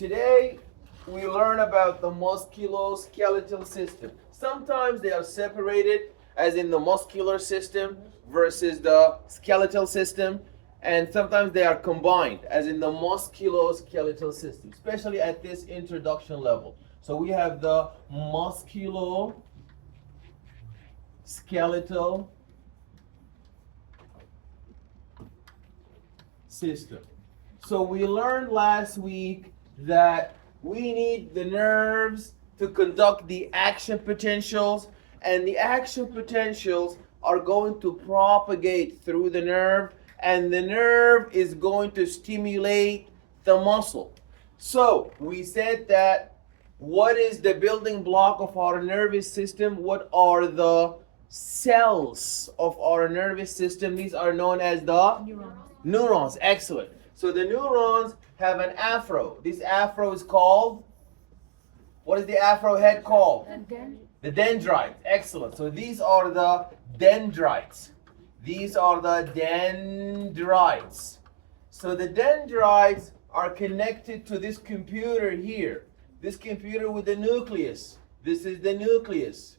Today we learn about the musculoskeletal system. Sometimes they are separated, as in the muscular system versus the skeletal system, and sometimes they are combined, as in the musculoskeletal system, especially at this introduction level. So we have the musculoskeletal system. So we learned last week that we need the nerves to conduct the action potentials, and the action potentials are going to propagate through the nerve, and the nerve is going to stimulate the muscle. So we said that what is the building block of our nervous system? What are the cells of our nervous system? These are known as the neurons. Excellent. So the neurons have an afro. This afro is called, what is the afro head called? The dendrites. Excellent. So these are the dendrites. These are the dendrites. So the dendrites are connected to this computer here. This computer with the nucleus. This is the nucleus.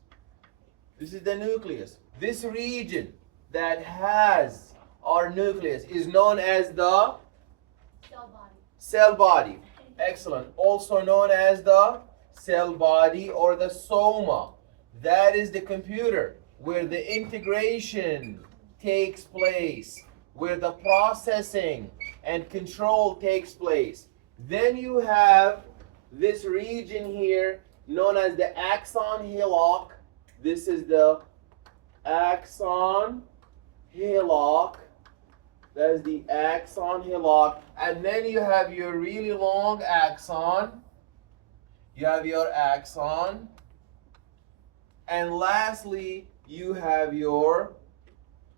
This is the nucleus. This region that has our nucleus is known as the cell body. Excellent. Also known as the cell body or the soma. That is the computer where the integration takes place, where the processing and control takes place. Then you have this region here known as the axon hillock. This is the axon hillock. That is the axon hillock. And then you have your really long axon. You have your axon. And lastly, you have your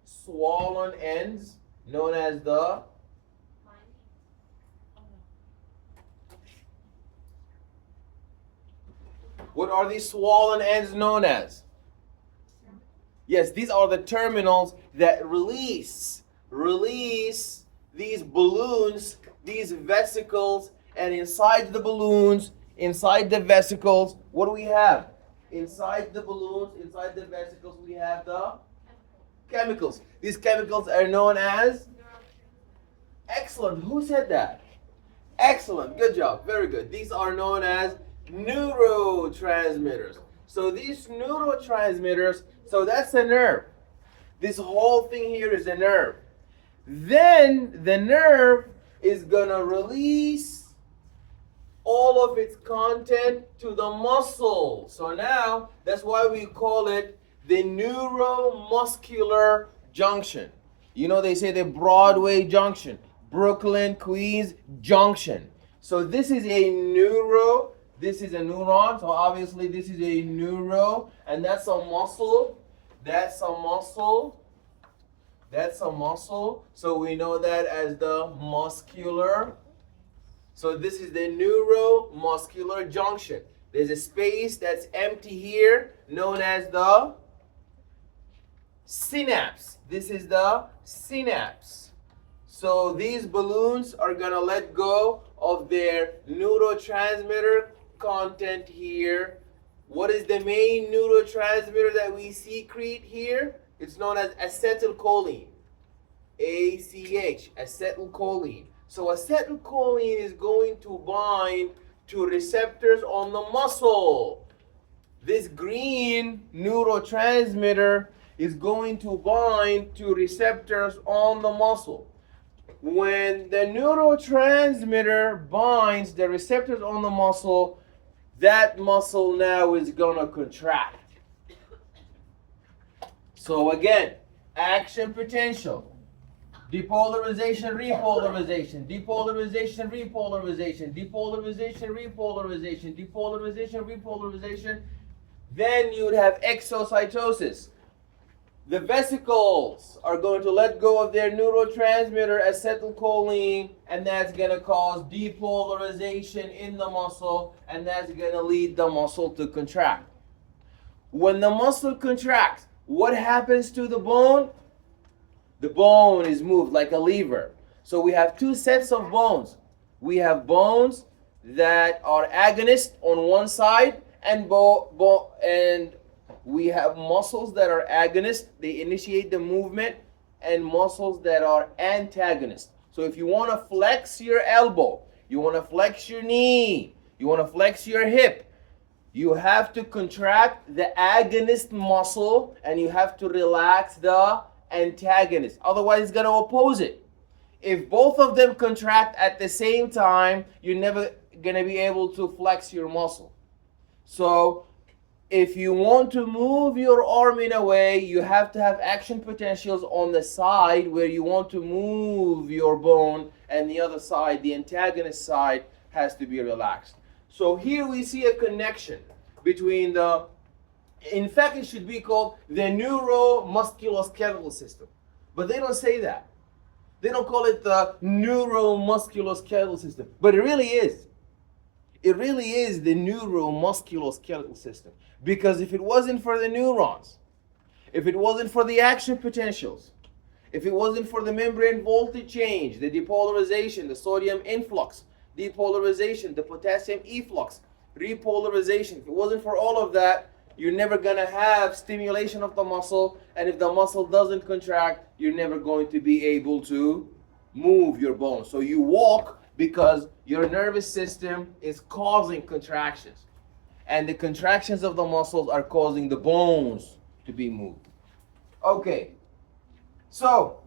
swollen ends, known as the what are these swollen ends known as? Yes, these are the terminals that release these balloons, these vesicles, and inside the balloons, inside the vesicles, what do we have? Inside the balloons, inside the vesicles, we have the chemicals. These chemicals are known as? Excellent. Who said that? Excellent. Good job. Very good. These are known as neurotransmitters. So these neurotransmitters, so that's a nerve. This whole thing here is a nerve. Then the nerve is gonna release all of its content to the muscle. So now that's why we call it the neuromuscular junction. You know, they say the Broadway junction, Brooklyn, Queens junction. So this is a neuro, this is a neuron. So obviously this is a neuro, and that's a muscle. That's a muscle. That's a muscle. So we know that as the muscular. So this is the neuromuscular junction. There's a space that's empty here, known as the synapse. This is the synapse. So these balloons are gonna let go of their neurotransmitter content here. What is the main neurotransmitter that we secrete here? It's known as acetylcholine. ACH, acetylcholine. So acetylcholine is going to bind to receptors on the muscle. This green neurotransmitter is going to bind to receptors on the muscle. When the neurotransmitter binds the receptors on the muscle, that muscle now is going to contract. So again, action potential. Depolarization, repolarization, depolarization, repolarization, depolarization, repolarization, depolarization, repolarization. Then you would have exocytosis. The vesicles are going to let go of their neurotransmitter acetylcholine, and that's going to cause depolarization in the muscle, and that's going to lead the muscle to contract. When the muscle contracts, what happens to the bone? The bone is moved like a lever. So we have two sets of bones. We have bones that are agonist on one side, and we have muscles that are agonist, they initiate the movement, and muscles that are antagonist. So if you want to flex your elbow, you want to flex your knee, you want to flex your hip, you have to contract the agonist muscle and you have to relax the antagonist. Otherwise, it's going to oppose it. If both of them contract at the same time, you're never going to be able to flex your muscle. So if you want to move your arm in a way, you have to have action potentials on the side where you want to move your bone, and the other side, the antagonist side, has to be relaxed. So here we see a connection between in fact, it should be called the neuromusculoskeletal system. But they don't say that. They don't call it the neuromusculoskeletal system. But it really is. It really is the neuromusculoskeletal system. Because if it wasn't for the neurons, if it wasn't for the action potentials, if it wasn't for the membrane voltage change, the depolarization, the sodium influx, depolarization, the potassium efflux, repolarization, if it wasn't for all of that, you're never going to have stimulation of the muscle. And if the muscle doesn't contract, you're never going to be able to move your bone. So you walk because your nervous system is causing contractions. And the contractions of the muscles are causing the bones to be moved. Okay. So,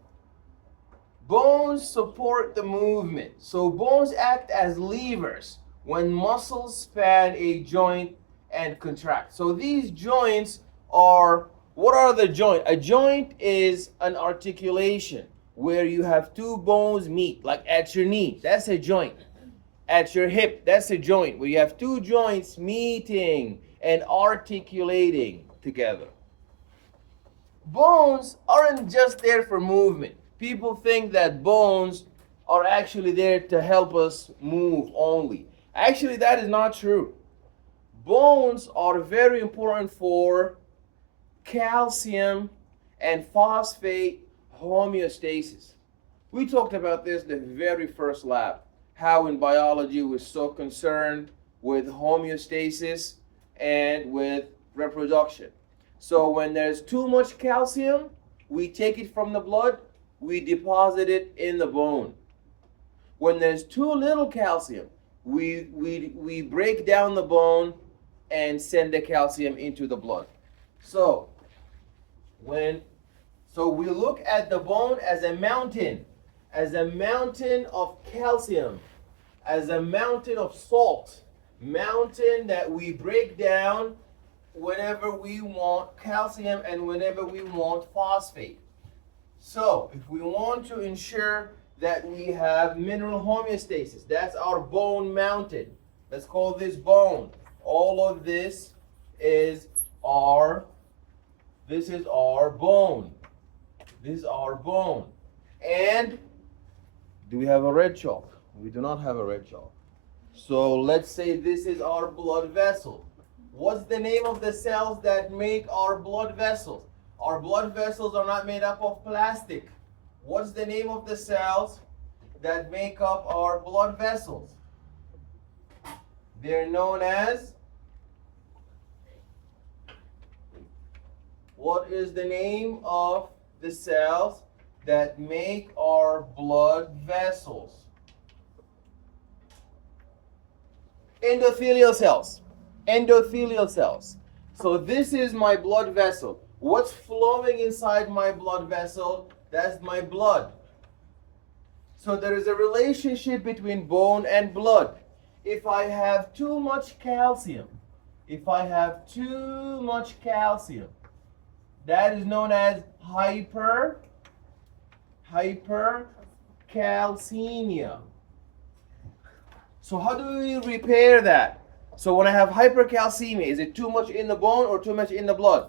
bones support the movement. So bones act as levers when muscles span a joint and contract. So these joints are, what are the joints? A joint is an articulation where you have two bones meet, like at your knee, that's a joint. At your hip, that's a joint, where you have two joints meeting and articulating together. Bones aren't just there for movement. People think that bones are actually there to help us move only. Actually, that is not true. Bones are very important for calcium and phosphate homeostasis. We talked about this in the very first lab, how in biology we're so concerned with homeostasis and with reproduction. So when there's too much calcium, we take it from the blood, we deposit it in the bone. When there's too little calcium, we break down the bone and send the calcium into the blood. So we look at the bone as a mountain of calcium, as a mountain of salt, mountain that we break down whenever we want calcium and whenever we want phosphate. So if we want to ensure that we have mineral homeostasis, that's our bone mountain. Let's call this bone. All of this is our bone. This is our bone. And do we have a red chalk? We do not have a red chalk. So let's say this is our blood vessel. What's the name of the cells that make our blood vessels? Our blood vessels are not made up of plastic. What's the name of the cells that make up our blood vessels? They're known as, what is the name of the cells that make our blood vessels? Endothelial cells. Endothelial cells. So this is my blood vessel. What's flowing inside my blood vessel? That's my blood. So there is a relationship between bone and blood. If I have too much calcium, that is known as hypercalcemia. So how do we repair that? So when I have hypercalcemia, is it too much in the bone or too much in the blood?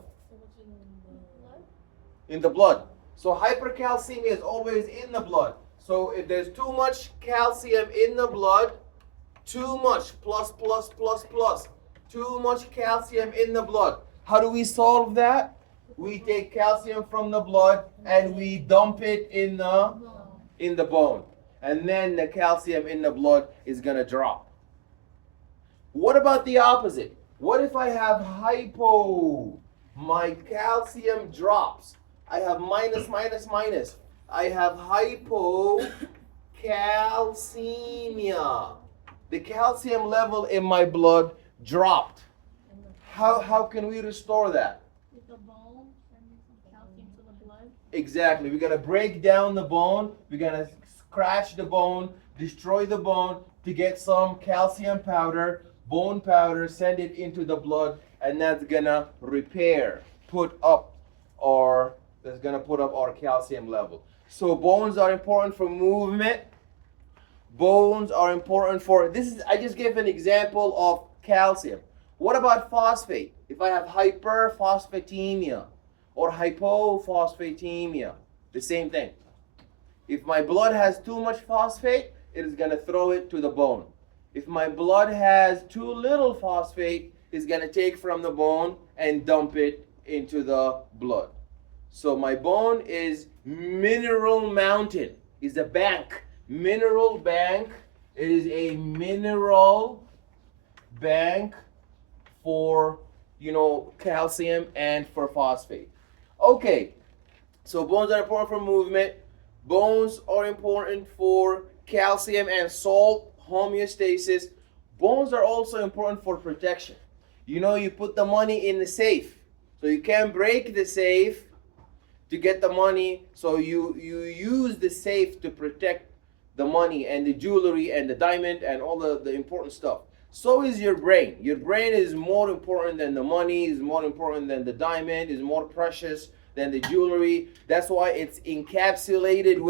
In the blood. So hypercalcemia is always in the blood. So if there's too much calcium in the blood, too much, plus, too much calcium in the blood. How do we solve that? We take calcium from the blood and we dump it in the bone. And then the calcium in the blood is going to drop. What about the opposite? What if I have hypo? My calcium drops. I have minus, minus, minus. I have hypocalcemia. The calcium level in my blood dropped. How can we restore that? With the bone, sending some calcium to the blood. Exactly. We're gonna break down the bone. We're gonna scratch the bone, destroy the bone to get some calcium powder, bone powder, send it into the blood, and that's gonna put up our calcium level. So bones are important for movement. Bones are important for I just gave an example of calcium. What about phosphate? If I have hyperphosphatemia or hypophosphatemia, the same thing. If my blood has too much phosphate, it is going to throw it to the bone. If my blood has too little phosphate, it's going to take from the bone and dump it into the blood. So my bone is mineral mountain, is a bank. Mineral bank. It is a mineral bank for calcium and for phosphate. Okay, so bones are important for movement. Bones are important for calcium and salt homeostasis. Bones are also important for protection. You put the money in the safe, so you can't break the safe to get the money. So you use the safe to protect the money and the jewelry and the diamond and all the important stuff. So is your brain. Your brain is more important than the money, is more important than the diamond, is more precious than the jewelry. That's why it's encapsulated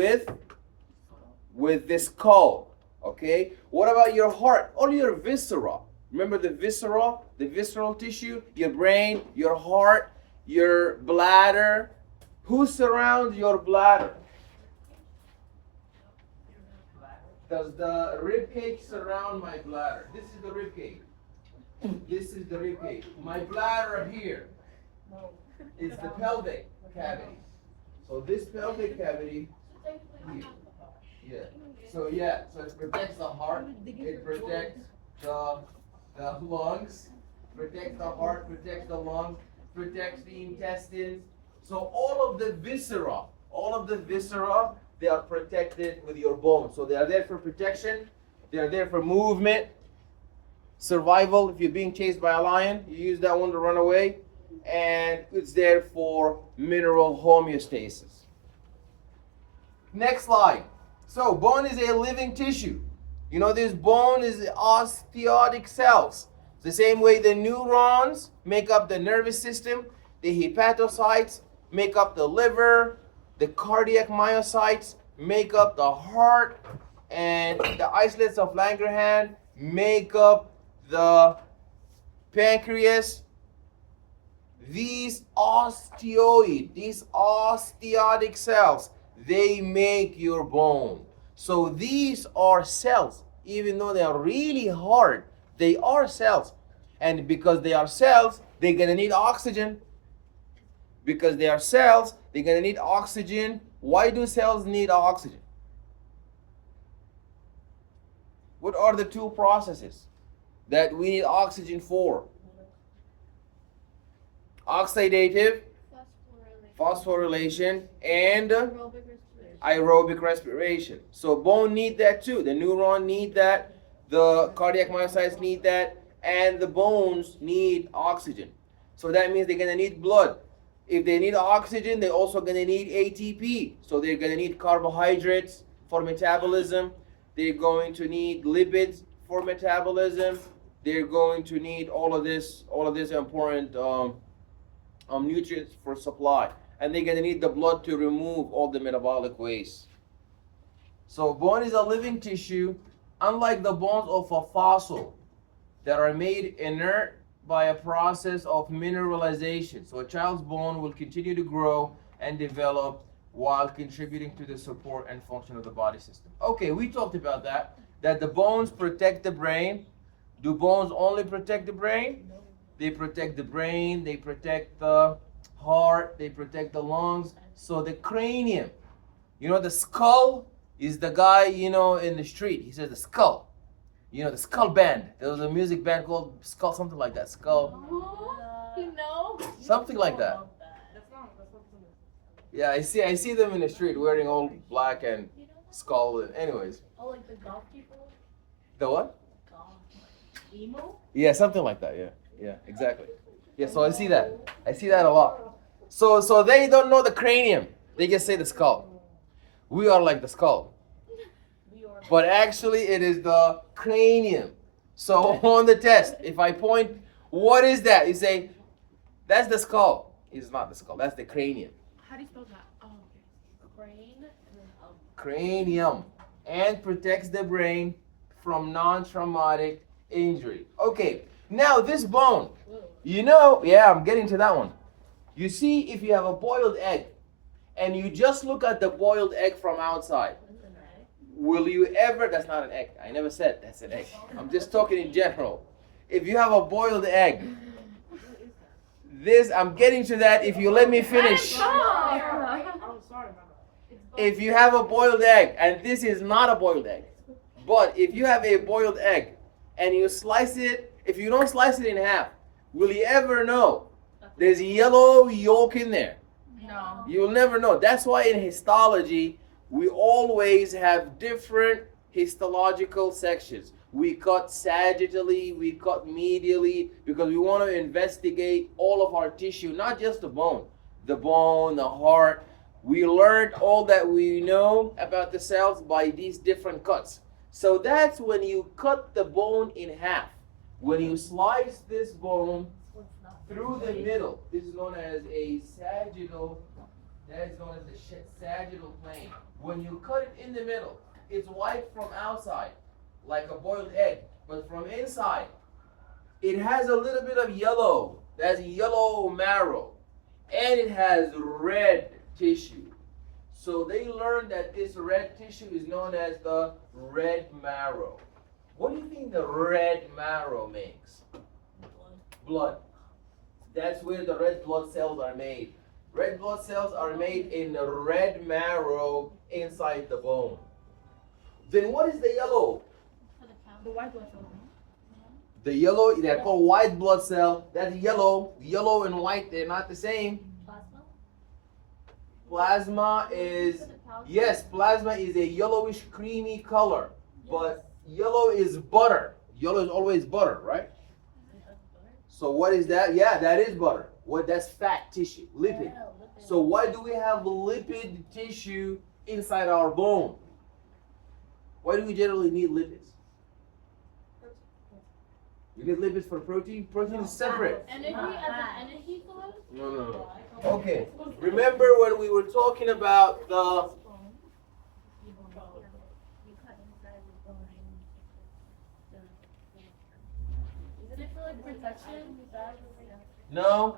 with this skull. Okay? What about your heart? All your viscera. Remember the viscera, the visceral tissue, your brain, your heart, your bladder. Who surrounds your bladder? Does the rib cage surround my bladder? This is the rib cage. This is the rib cage. My bladder here is the pelvic cavity. So this pelvic cavity here. So it protects the heart, it protects the lungs, protects the heart, protects the lungs, protects the intestines. So all of the viscera, they are protected with your bones. So they are there for protection, they are there for movement, survival. If you're being chased by a lion, you use that one to run away, and it's there for mineral homeostasis. Next slide. So bone is a living tissue. This bone is osteotic cells. The same way the neurons make up the nervous system, the hepatocytes make up the liver, the cardiac myocytes make up the heart, and the islets of Langerhans make up the pancreas. These osteoid, these osteotic cells, they make your bone. So these are cells. Even though they are really hard, they are cells. And because they are cells, they're going to need oxygen. Because they are cells, they're going to need oxygen. Why do cells need oxygen? What are the two processes that we need oxygen for? Oxidative phosphorylation and aerobic respiration. So bone need that too. The neuron need that. The cardiac myocytes need that. And the bones need oxygen. So that means they're going to need blood. If they need oxygen, they're also going to need ATP. So they're going to need carbohydrates for metabolism. They're going to need lipids for metabolism. They're going to need all of this important nutrients for supply. And they're going to need the blood to remove all the metabolic waste. So bone is a living tissue, unlike the bones of a fossil that are made inert by a process of mineralization. So a child's bone will continue to grow and develop while contributing to the support and function of the body system. Okay, we talked about that the bones protect the brain. Do bones only protect the brain? No. They protect the brain, they protect the heart, they protect the lungs. So the cranium, the skull is the guy, in the street. He says the skull. You know, the Skull Band. There was a music band called Skull, something like that. Skull, No. something like that. Yeah, I see them in the street wearing all black and skull. And anyways, Oh, like the golf people? the what? Golf. Emo? Yeah, something like that. Yeah, exactly. Yeah, so I see that. I see that a lot. So they don't know the cranium. They just say the skull. We are like the skull. But actually it is the cranium. So on the test, if I point, what is that? You say, that's the skull. It's not the skull, that's the cranium. How do you spell that? Oh, okay. Crane and then Cranium. And protects the brain from non-traumatic injury. Okay, now this bone, you know, yeah, I'm getting to that one. You see, if you have a boiled egg and you just look at the boiled egg from outside, will you ever, that's not an egg. I never said that's an egg. I'm just talking in general. If you have a boiled egg, this, I'm getting to that if you let me finish. If you have a boiled egg, and this is not a boiled egg, but if you have a boiled egg and you slice it, if you don't slice it in half, will you ever know there's a yellow yolk in there? No. You'll never know. That's why in histology, we always have different histological sections. We cut sagittally, we cut medially, because we want to investigate all of our tissue, not just the bone, the heart. We learned all that we know about the cells by these different cuts. So that's when you cut the bone in half. When you slice this bone through the middle, this is known as a sagittal, that is known as the sagittal plane. When you cut it in the middle, it's white from outside, like a boiled egg, but from inside, it has a little bit of yellow. That's yellow marrow, and it has red tissue. So they learned that this red tissue is known as the red marrow. What do you think the red marrow makes? Blood. That's where the red blood cells are made. Red blood cells are made in the red marrow inside the bone. Then what is the yellow? The white blood cell. The yellow, they're called white blood cell. That's yellow. Yellow and white, they're not the same. Plasma? Plasma is, yes, plasma is a yellowish creamy color. But yellow is butter. Yellow is always butter, right? So what is that? Yeah, that is butter. What? That's fat tissue, lipid. So why do we have lipid tissue inside our bone? Why do we generally need lipids? We need lipids for protein. Protein is separate. Energy as an energy source? No. Okay. Remember when we were talking about the Isn't it for like protection? No.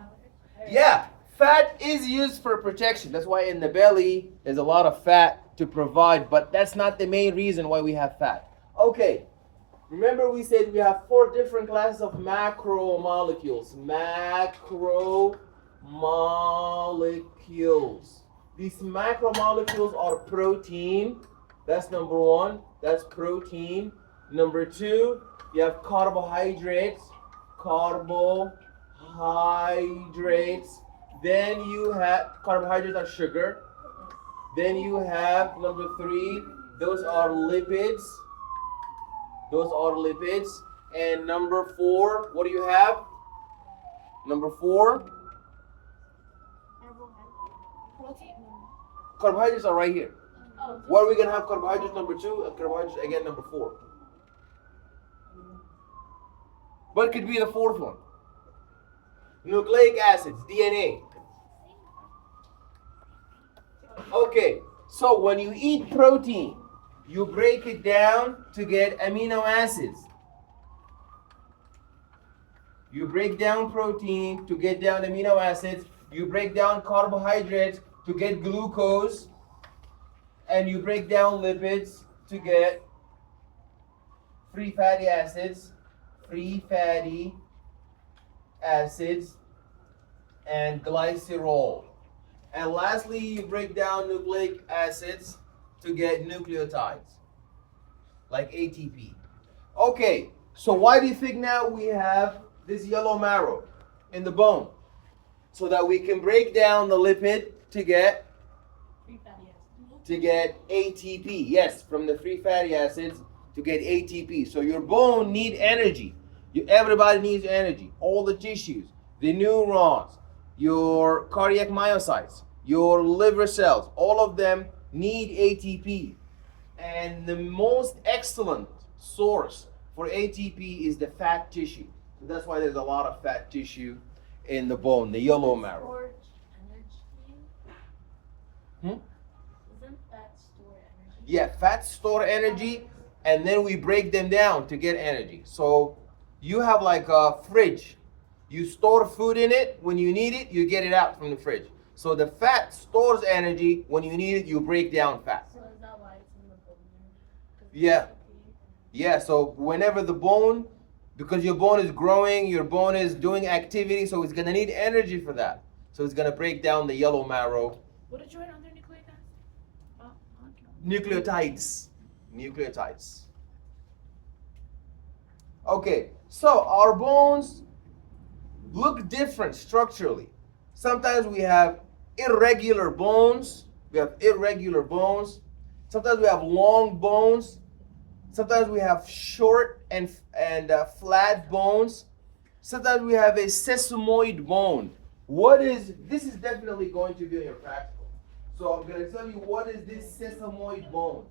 Yeah, fat is used for protection. That's why in the belly there's a lot of fat to provide, but that's not the main reason why we have fat. Okay. Remember we said we have 4 different classes of macromolecules. Macromolecules. These macromolecules are protein. That's number 1. That's protein. Number 2, you have carbohydrates. Carbohydrates. Then you have, carbohydrates are sugar. Then you have number 3, those are lipids. Those are lipids. And number 4, what do you have? Number 4, carbohydrates are right here. What are we going to have? Carbohydrates number 2 and carbohydrates again number 4. What could be the 4th one? Nucleic acids, DNA. Okay, so when you eat protein, you break it down to get amino acids. You break down protein to get down amino acids. You break down carbohydrates to get glucose. And you break down lipids to get free fatty acids. And glycerol. And lastly, you break down nucleic acids to get nucleotides, like ATP. Okay, so why do you think now we have this yellow marrow in the bone? So that we can break down the lipid to get ATP. Yes, from the free fatty acids to get ATP. So your bone need energy. Everybody needs energy. All the tissues, the neurons, your cardiac myocytes, your liver cells, all of them need ATP. And the most excellent source for ATP is the fat tissue. So that's why there's a lot of fat tissue in the bone, the yellow marrow. Hmm? Doesn't fat store energy? Yeah, fats store energy, and then we break them down to get energy. So you have like a fridge. You store food in it. When you need it, you get it out from the fridge. So the fat stores energy. When you need it, you break down fat. So is that why it's in the bone? 'Cause Yeah. it's Yeah, so whenever the bone, because your bone is growing, your bone is doing activity, so it's gonna need energy for that. So it's gonna break down the yellow marrow. What did you write on their nucleic acid? Nucleotides. Nucleotides. Okay, so our bones look different structurally. Sometimes we have irregular bones. Sometimes we have long bones. Sometimes we have short and flat bones. Sometimes we have a sesamoid bone. This is definitely going to be in your practical. So I'm going to tell you what is this sesamoid bone.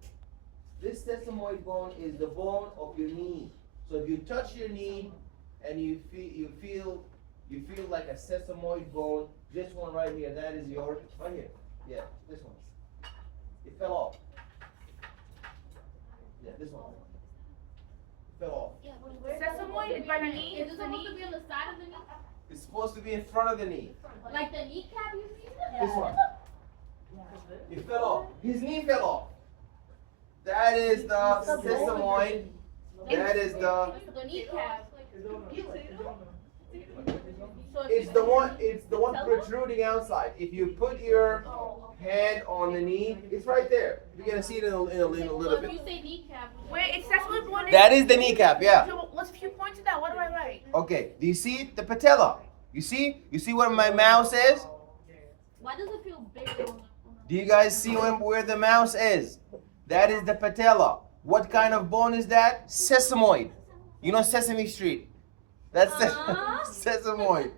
This sesamoid bone is the bone of your knee. So if you touch your knee and you feel like a sesamoid bone, this one right here, that is yours. Right here. Yeah, this one. It fell off. Yeah, this one. It fell off. Yeah, but where Sesamoid is by the knee? Is it supposed to be on the side of the knee? It's supposed to be in front of the knee. Like the kneecap, you mean? This one. It fell off. His knee fell off. That is the sesamoid. That is the. The kneecap. So It's the one protruding outside. If you put your hand on the knee, it's right there. You're gonna see it in a little So if bit. you say kneecap. Wait, it's that's what one is. That is the kneecap, yeah. So what's if you point to that? What do I write? Okay. Do you see the patella? You see? You see where my mouse is? Why does it feel big on Do you guys see where the mouse is? That is the patella. What kind of bone is that? Sesamoid. You know Sesame Street. That's sesamoid.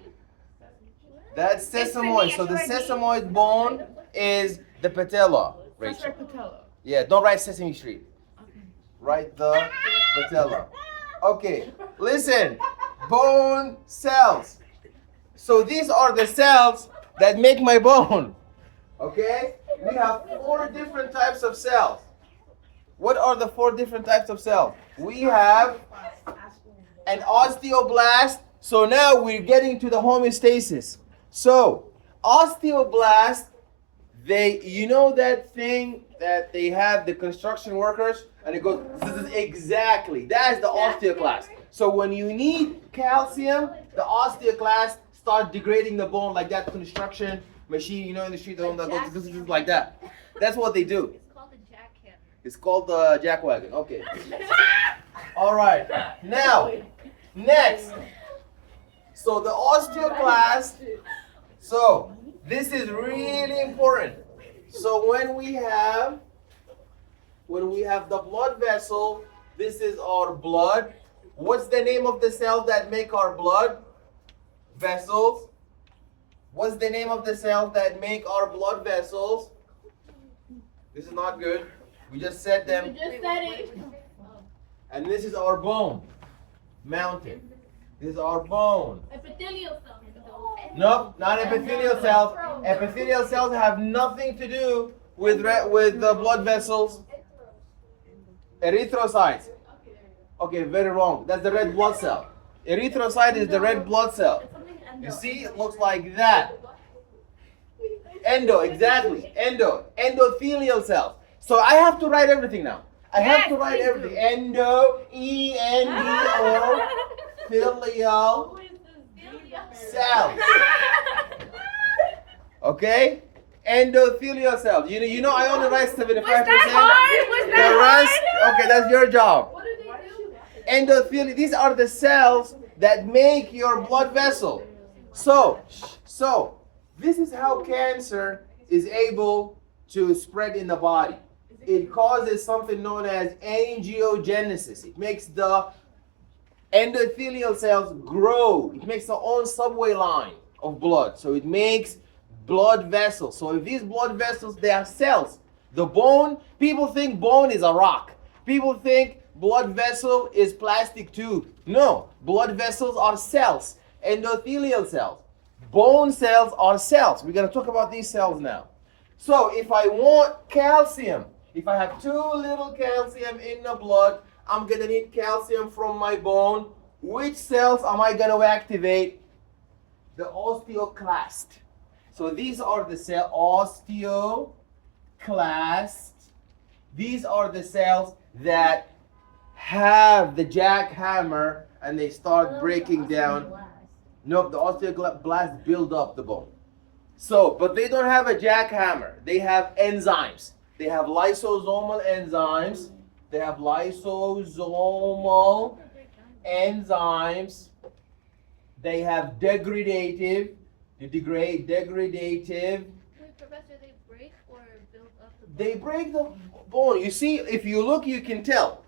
That's sesamoid. So the sesamoid bone is the patella, That's Rachel. right, patella. Yeah, don't write Sesame Street. Write the patella. Okay, listen. Bone cells. So these are the cells that make my bone. Okay? We have 4 different types of cells. What are the 4 different types of cells? We have an osteoblast. So now we're getting to the homeostasis. So, osteoblast, you know that thing that they have, the construction workers, and it goes, exactly, that's the osteoclast. So when you need calcium, the osteoclast starts degrading the bone like that construction machine, you know, in the street, the one that goes like that. That's what they do. It's called the jackhammer. It's called the jackwagon. Okay. All right. Now, next. So the osteoclast. So this is really important. So when we have the blood vessel, this is our blood. What's the name of the cells that make our blood vessels? What's the name of the cells that make our blood vessels? This is not good. We just said them. You just said it. And this is our bone. Mountain. This is our bone. Epithelial cells. Nope, not epithelial cells. Epithelial cells have nothing to do with the blood vessels. Erythrocytes. Okay, very wrong. That's the red blood cell. Erythrocyte is the red blood cell. You see, it looks like that. Endo, exactly. Endothelial cells. So I have to write everything now. I have to write everything. Endo, E-N-D-O, filial cells. Okay? Endothelial cells. You know I only write 75%. Was that hard? Was The that rest, hard? okay, that's your job. What do they do? Endothelium, these are the cells that make your blood vessel. So this is how cancer is able to spread in the body. It causes something known as angiogenesis. It makes the endothelial cells grow. It makes their own subway line of blood. So it makes blood vessels. So if these blood vessels, they are cells. The bone, people think bone is a rock. People think blood vessel is plastic tube. No, blood vessels are cells, endothelial cells. Bone cells are cells. We're going to talk about these cells now. So if I want calcium, if I have too little calcium in the blood, I'm going to need calcium from my bone. Which cells am I going to activate? The osteoclast. So these are the cells, osteoclast. These are the cells that have the jackhammer and they start breaking down. Nope, the osteoclast build up the bone. So, but they don't have a jackhammer. They have enzymes. They have lysosomal enzymes. They have lysosomal enzymes. They have degradative. They degrade degradative. Wait, Professor, they break or build up the bone? They break the bone. You see, if you look, you can tell.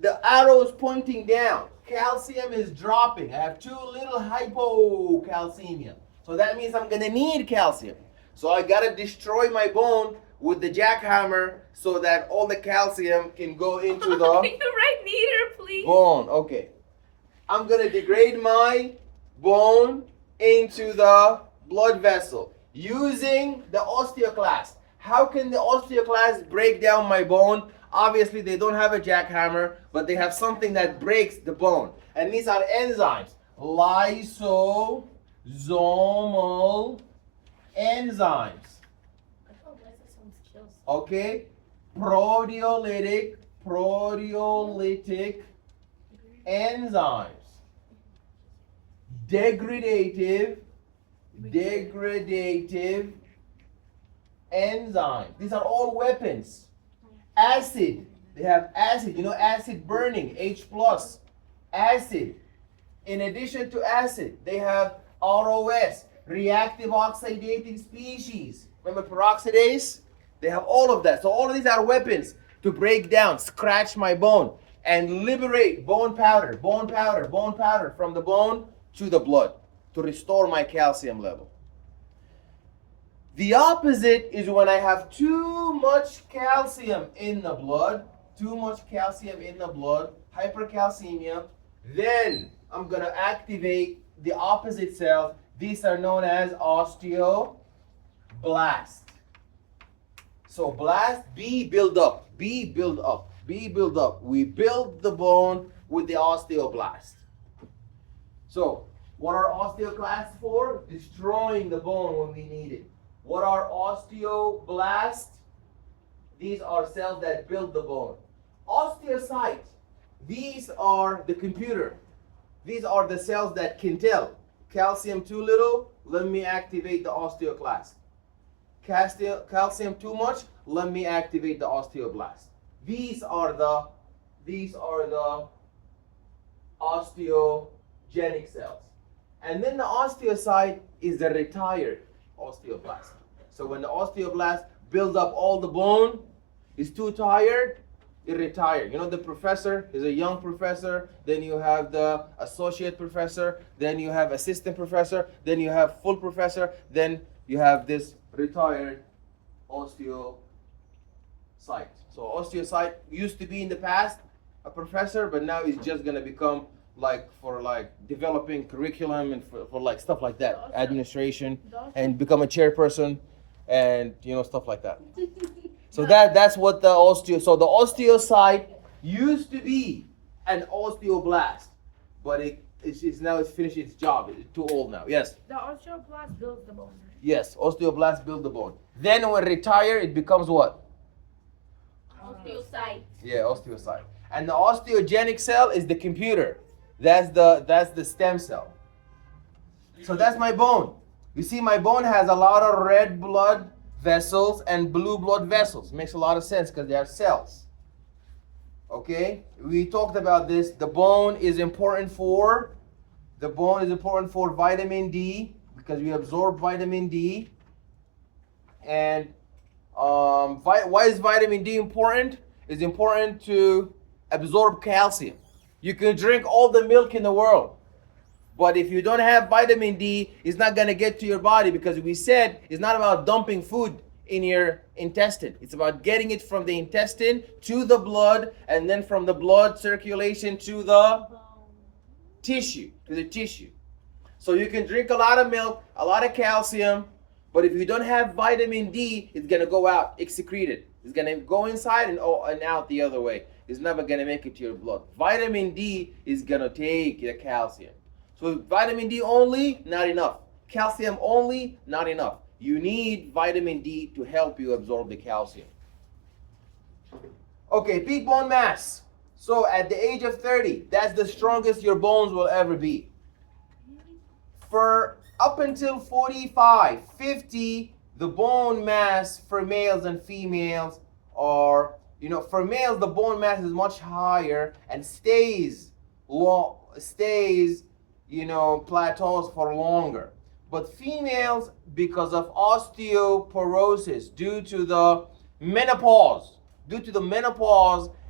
The arrow is pointing down. Calcium is dropping. I have too little hypocalcemia. So that means I'm going to need calcium. So I got to destroy my bone with the jackhammer so that all the calcium can go into the Can you write meter, please? bone. Okay. I'm going to degrade my bone into the blood vessel using the osteoclast. How can the osteoclast break down my bone? Obviously, they don't have a jackhammer, but they have something that breaks the bone. And these are enzymes. Lysosomal enzymes. Okay? Proteolytic enzymes. Degradative enzymes. These are all weapons. Acid. They have acid. You know acid burning, H+. Acid. In addition to acid, they have ROS, reactive oxidative species. Remember peroxidase? They have all of that. So all of these are weapons to break down, scratch my bone, and liberate bone powder from the bone to the blood to restore my calcium level. The opposite is when I have too much calcium in the blood, hypercalcemia, then I'm going to activate the opposite cells. These are known as osteoblast. So blast, build up. We build the bone with the osteoblast. So what are osteoclasts for? Destroying the bone when we need it. What are osteoblasts? These are cells that build the bone. Osteocytes, these are the computer. These are the cells that can tell. Calcium too little, let me activate the osteoclast. Calcium too much, let me activate the osteoblast. These are the osteogenic cells. And then the osteocyte is the retired osteoblast. So when the osteoblast builds up all the bone, is too tired, it retires. You know the professor is a young professor, then you have the associate professor, then you have assistant professor, then you have full professor, then you have this retired osteocyte. So osteocyte used to be in the past a professor, but now he's just gonna become for developing curriculum and for like stuff like that, administration, and become a chairperson and stuff like that. So that's what the so the osteocyte used to be an osteoblast, but it's finished its job. It's too old now. Yes. The osteoblast builds the bone. Yes, osteoblast build the bone. Then when retire, it becomes what? Osteocyte. Yeah, osteocyte. And the osteogenic cell is the computer. That's the stem cell. So that's my bone. You see, my bone has a lot of red blood vessels and blue blood vessels. Makes a lot of sense because they are cells. Okay, we talked about this. The bone is important for vitamin D because we absorb vitamin D. And why is vitamin D important? It's important to absorb calcium. You can drink all the milk in the world, but if you don't have vitamin D, it's not going to get to your body because we said it's not about dumping food in your intestine. It's about getting it from the intestine to the blood and then from the blood circulation to the tissue. So you can drink a lot of milk, a lot of calcium, but if you don't have vitamin D, it's going to go out, excreted. It's going to go inside and out the other way. It's never going to make it to your blood. Vitamin D is going to take the calcium. So vitamin D only, not enough. Calcium only, not enough. You need vitamin D to help you absorb the calcium. Okay, peak bone mass. So at the age of 30, that's the strongest your bones will ever be. For up until 45, 50, the bone mass for males and females are, for males the bone mass is much higher and stays, plateaus for longer. But females, because of osteoporosis, due to the menopause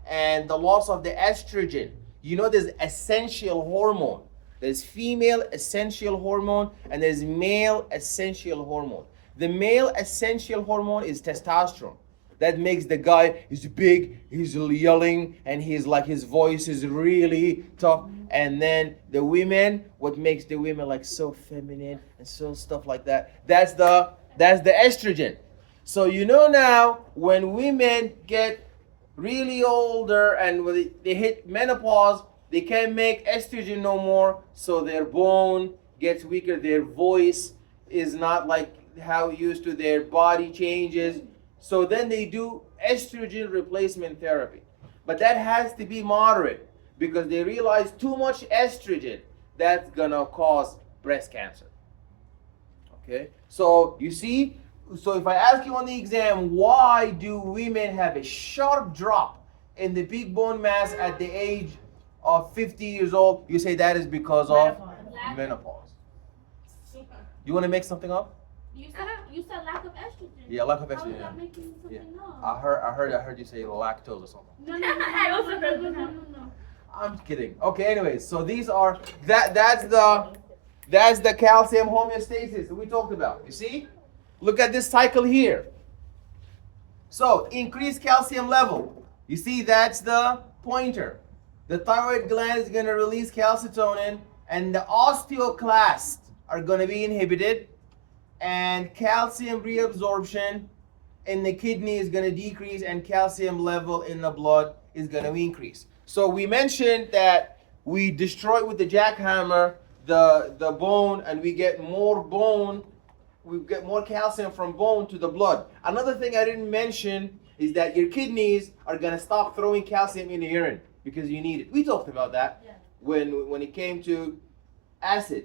and the loss of the estrogen, there's essential hormone. There's female essential hormone and there's male essential hormone. The male essential hormone is testosterone. That makes the guy, he's big, he's yelling, and his voice is really tough. And then the women, what makes the women like so feminine and so stuff like that, that's the estrogen. So now when women get really older and when they hit menopause, they can't make estrogen no more, so their bone gets weaker, their voice is not like how it used to, their body changes. So then they do estrogen replacement therapy. But that has to be moderate because they realize too much estrogen, that's gonna cause breast cancer. Okay? So you see, so if I ask you on the exam, why do women have a sharp drop in the peak bone mass at the age of 50 years old, you say that is because of menopause. You want to make something up? You said lack of estrogen. Yeah, lack of estrogen. How is that making something up? I heard you say lactose or something. No. I'm kidding. Okay, anyways, so these are that's the calcium homeostasis that we talked about. You see? Look at this cycle here. So increased calcium level. You see, that's the pointer. The thyroid gland is going to release calcitonin, and the osteoclasts are going to be inhibited, and calcium reabsorption in the kidney is going to decrease, and calcium level in the blood is going to increase. So we mentioned that we destroy with the jackhammer the bone, and we get more bone, we get more calcium from bone to the blood. Another thing I didn't mention is that your kidneys are going to stop throwing calcium in the urine because you need it. We talked about that when it came to acid.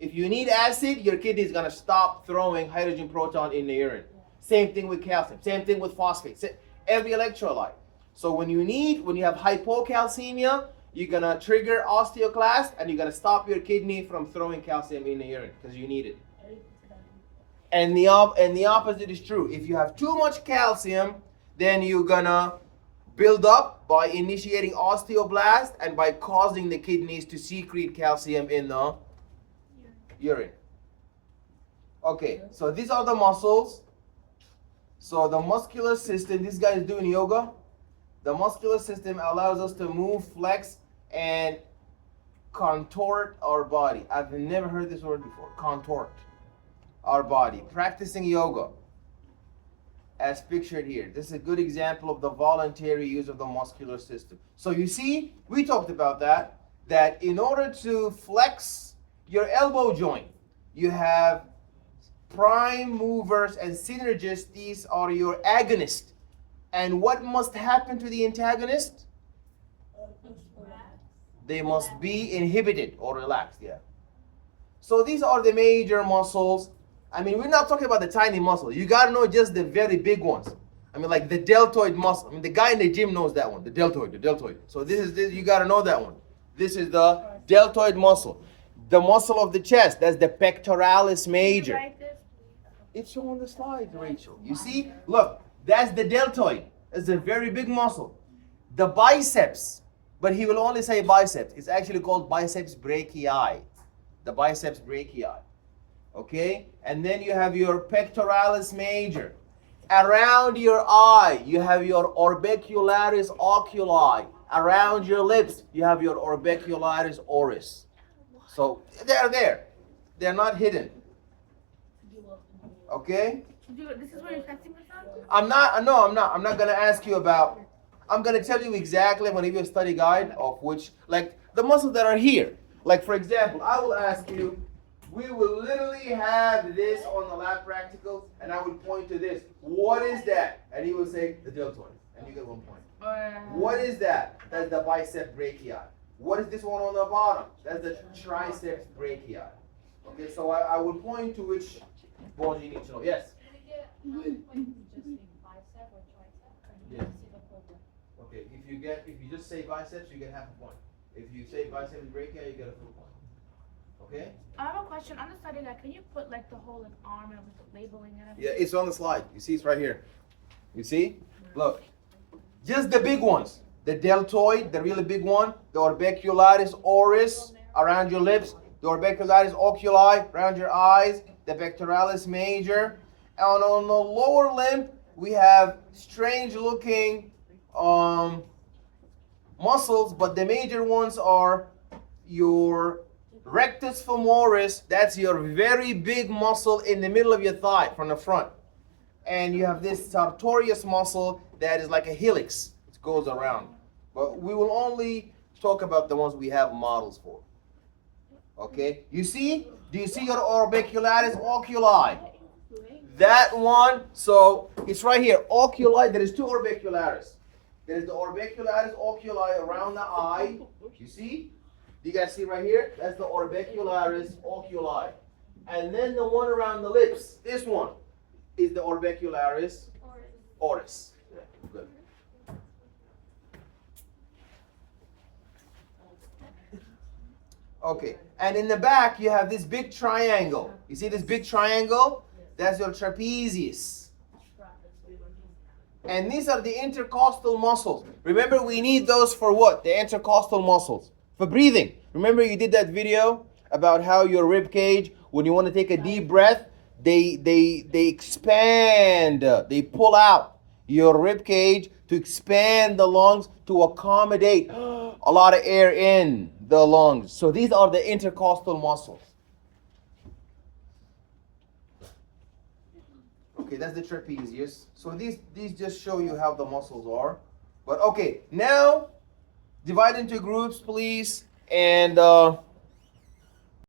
If you need acid, your kidney is going to stop throwing hydrogen proton in the urine. Same thing with calcium. Same thing with phosphate. Every electrolyte. So when you have hypocalcemia, you're going to trigger osteoclast and you're going to stop your kidney from throwing calcium in the urine because you need it. And the opposite is true. If you have too much calcium, then you're going to build up by initiating osteoblast and by causing the kidneys to secrete calcium in the urine. Okay, so these are the muscles. So the muscular system, this guy is doing yoga. The muscular system allows us to move, flex, and contort our body. I've never heard this word before. Contort our body. Practicing yoga, as pictured here. This is a good example of the voluntary use of the muscular system. So you see, we talked about that in order to flex your elbow joint, you have prime movers and synergists. These are your agonists. And what must happen to the antagonist? They must be inhibited or relaxed, yeah. So these are the major muscles. I mean, we're not talking about the tiny muscles. You got to know just the very big ones. I mean, like the deltoid muscle. I mean, the guy in the gym knows that one, the deltoid. So this, you gotta know that one. This is the deltoid muscle. The muscle of the chest, that's the pectoralis major. Write this, please. It's on the slide, Rachel. You see? Look, that's the deltoid. It's a very big muscle. The biceps, but he will only say biceps. It's actually called biceps brachii. The biceps brachii. Okay? And then you have your pectoralis major. Around your eye, you have your orbicularis oculi. Around your lips, you have your orbicularis oris. So they're there. They're not hidden. Okay? This is where you're testing this on? I'm not gonna ask you about, I'm gonna tell you exactly, I'm gonna give you a study guide of which, like the muscles that are here. Like for example, I will ask you, we will literally have this on the lab practicals, and I would point to this. What is that? And he will say the deltoid, and you get 1 point. What is that? That's the biceps brachii. What is this one on the bottom? That's the triceps brachii. Okay, so I will point to which bones you need to know. Yes? Yes. Okay, if you just say biceps, you get half a point. If you say biceps brachii, you get a full point. Okay? I have a question. On the study guide, can you put like the whole like, arm and with the labeling and Yeah, everything? it's on the slide. You see, it's right here. You see? Look. Just the big ones. The deltoid, the really big one. The orbicularis oris around your lips. The orbicularis oculi around your eyes. The pectoralis major. And on the lower limb, we have strange looking muscles, but the major ones are your rectus femoris. That's your very big muscle in the middle of your thigh from the front. And you have this sartorius muscle that is like a helix. It goes around. But we will only talk about the ones we have models for. Okay? You see? Do you see your orbicularis oculi? That one, so it's right here. Oculi, there is two orbicularis. There is the orbicularis oculi around the eye. You see? Do you guys see right here? That's the orbicularis oculi. And then the one around the lips, this one, is the orbicularis oris. Yeah, good. Okay, and in the back you have this big triangle. You see this big triangle? That's your trapezius. And these are the intercostal muscles. Remember, we need those for what? The intercostal muscles. For breathing. Remember you did that video about how your rib cage, when you want to take a deep breath, they expand, they pull out your rib cage to expand the lungs to accommodate a lot of air in the lungs. So these are the intercostal muscles. Okay, that's the trapezius. So these just show you how the muscles are. But okay, now divide into groups, please, and